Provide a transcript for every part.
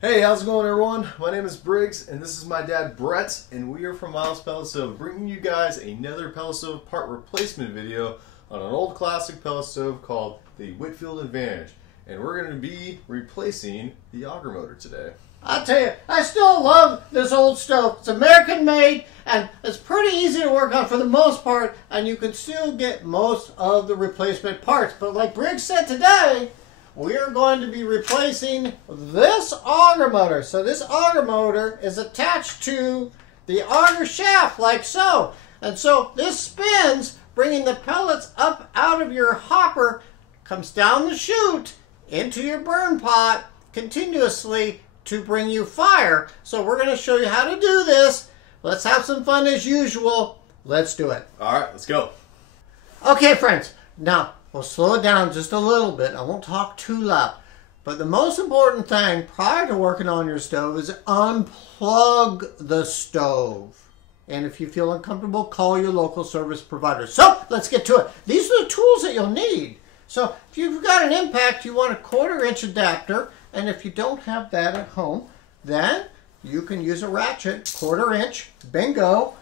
Hey, how's it going, everyone? My name is Briggs, and this is my dad, Brett, and we are from Miles Pellet Stove, bringing you guys another pellet stove part replacement video on an old classic pellet stove called the Whitfield Advantage. And we're going to be replacing the auger motor today. I'll tell you, I still love this old stove. It's American made, and it's pretty easy to work on for the most part, and you can still get most of the replacement parts. But like Briggs said today, we are going to be replacing this auger motor. So this auger motor is attached to the auger shaft like so. And so this spins, bringing the pellets up out of your hopper, comes down the chute into your burn pot continuously to bring you fire. So we're going to show you how to do this. Let's have some fun as usual. Let's do it. All right, let's go. Okay, friends. Now, we'll slow it down just a little bit. I won't talk too loud. But the most important thing prior to working on your stove is unplug the stove. And if you feel uncomfortable, call your local service provider. So, let's get to it. These are the tools that you'll need. So, if you've got an impact, you want a 1/4 inch adapter. And if you don't have that at home, then you can use a ratchet, 1/4 inch, bingo.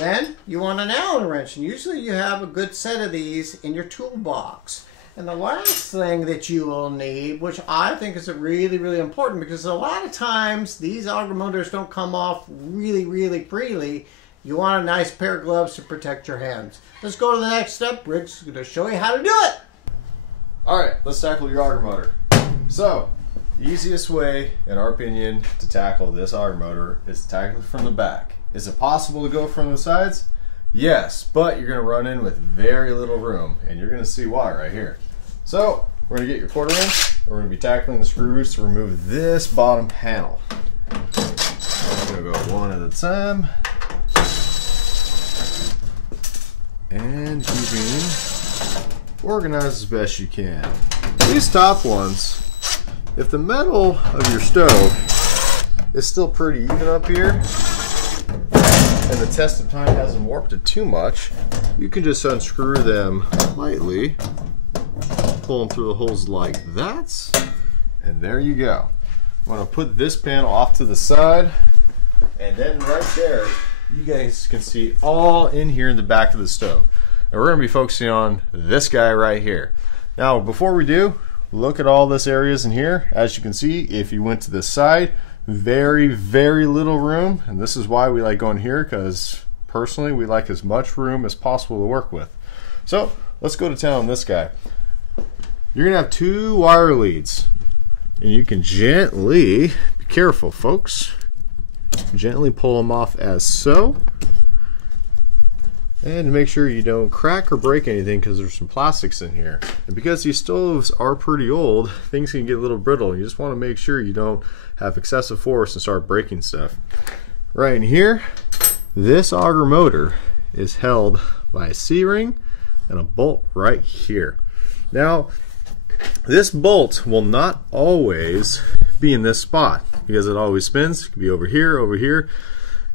Then you want an Allen wrench, and usually you have a good set of these in your toolbox. And the last thing that you will need, which I think is really, really important, because a lot of times these auger motors don't come off really freely. You want a nice pair of gloves to protect your hands. Let's go to the next step. Briggs is going to show you how to do it. All right, let's tackle your auger motor. So, the easiest way, in our opinion, to tackle this auger motor is to tackle it from the back. Is it possible to go from the sides? Yes, but you're going to run in with very little room, and you're going to see why right here. So, we're going to get your 1/4 inch, and we're going to be tackling the screws to remove this bottom panel. I'm going to go one at a time, and keeping organized as best you can. These top ones, if the metal of your stove is still pretty even up here, and the test of time hasn't warped it too much, you can just unscrew them lightly, pull them through the holes like that, and there you go. I'm going to put this panel off to the side, and then right there, you guys can see all in here in the back of the stove. And we're going to be focusing on this guy right here. Now, before we do, look at all this areas in here. As you can see, if you went to this side, very little room, and this is why we like going here, because personally we like as much room as possible to work with. So let's go to town on this guy. You're gonna have 2 wire leads, and you can gently, be careful folks, gently pull them off as so, and make sure you don't crack or break anything, because there's some plastics in here. And because these stoves are pretty old, things can get a little brittle. You just want to make sure you don't have excessive force and start breaking stuff. Right in here, this auger motor is held by a C-ring and a bolt right here. Now, this bolt will not always be in this spot, because it always spins. It could be over here,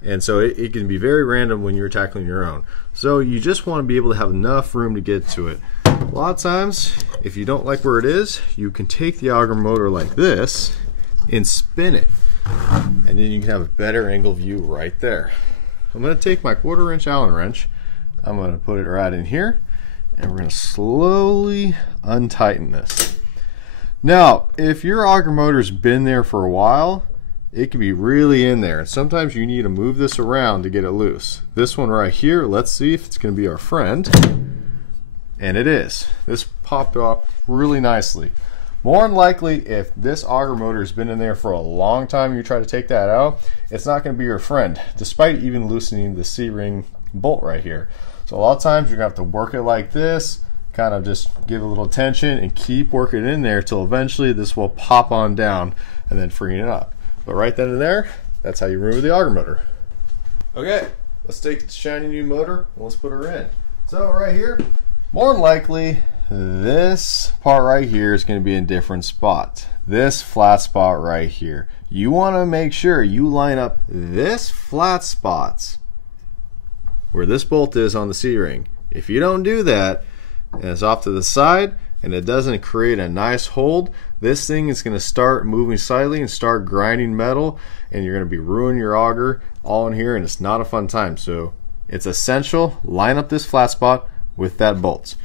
and so it can be very random when you're tackling your own. So you just want to be able to have enough room to get to it. A lot of times, if you don't like where it is, you can take the auger motor like this and spin it, and then you can have a better angle view right there. I'm going to take my 1/4 inch Allen wrench, I'm going to put it right in here, and we're going to slowly untighten this. Now, if your auger motor's been there for a while, it can be really in there, and sometimes you need to move this around to get it loose. This one right here, let's see if it's going to be our friend, and it is. This popped up really nicely. More than likely, if this auger motor has been in there for a long time and you try to take that out, it's not going to be your friend, despite even loosening the C-ring bolt right here. So a lot of times you're going to have to work it like this, kind of just give a little tension and keep working in there till eventually this will pop on down and then freeing it up. But right then and there, that's how you remove the auger motor. Okay, let's take the shiny new motor and let's put her in. So right here, more than likely, this part right here is going to be in different spots. This flat spot right here. You want to make sure you line up this flat spots where this bolt is on the C-ring. If you don't do that, and it's off to the side, and it doesn't create a nice hold, this thing is going to start moving slightly and start grinding metal, and you're going to be ruining your auger all in here, and it's not a fun time. So it's essential, line up this flat spot with that bolt.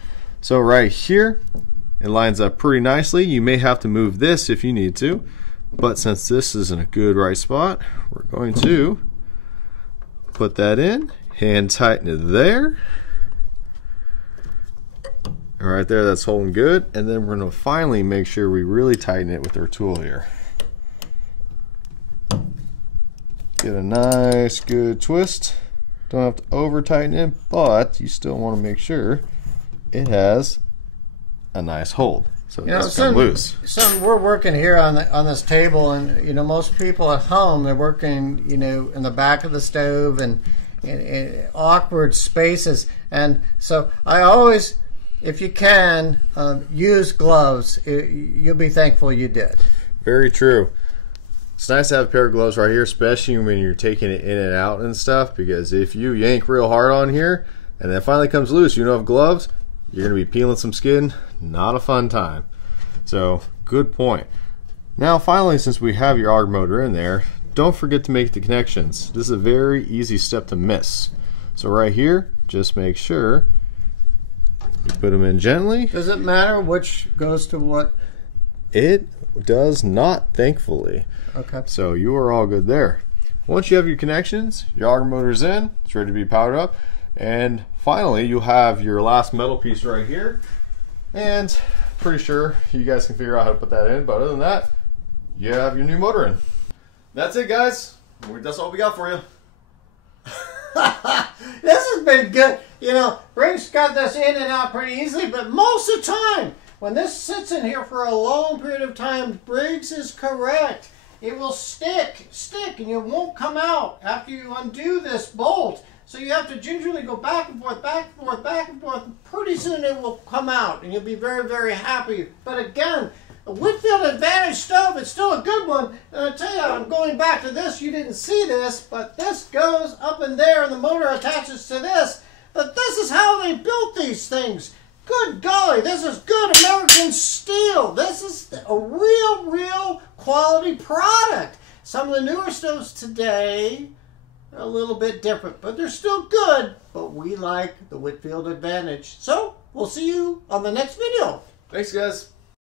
So right here, it lines up pretty nicely. You may have to move this if you need to, but since this is in a good right spot, we're going to put that in, hand tighten it there. All right there, that's holding good. And then we're gonna finally make sure we really tighten it with our tool here. Get a nice good twist. Don't have to over tighten it, but you still wanna make sure it has a nice hold. So it doesn't come loose. So we're working here on this table, and most people at home, they're working in the back of the stove and in awkward spaces, and so I always, if you can, use gloves. You'll be thankful you did. Very true. It's nice to have a pair of gloves right here, especially when you're taking it in and out and stuff, because if you yank real hard on here and it finally comes loose, you don't have gloves, you're going to be peeling some skin. Not a fun time. So, good point. Now, finally, since we have your auger motor in there, don't forget to make the connections. This is a very easy step to miss. So right here, just make sure you put them in gently. Does it matter which goes to what? It does not, thankfully. Okay. So you are all good there. Once you have your connections, your auger motor's in, it's ready to be powered up, and finally you'll have your last metal piece right here, and pretty sure you guys can figure out how to put that in, but other than that, you have your new motor in. That's it, guys. That's all we got for you. This has been good. Rink's got this in and out pretty easily, but most of the time, when this sits in here for a long period of time, Briggs is correct. It will stick, and it won't come out after you undo this bolt. So you have to gingerly go back and forth, back and forth, back and forth. Pretty soon it will come out, and you'll be very, very happy. But again, a Whitfield Advantage stove, it's still a good one. And I tell you, I'm going back to this. You didn't see this, but this goes up in there, and the motor attaches to this. But this is how they built these things. Good golly, this is good American steel. This is a real quality product. Some of the newer stoves today are a little bit different, but they're still good. But we like the Whitfield Advantage. So, we'll see you on the next video. Thanks, guys.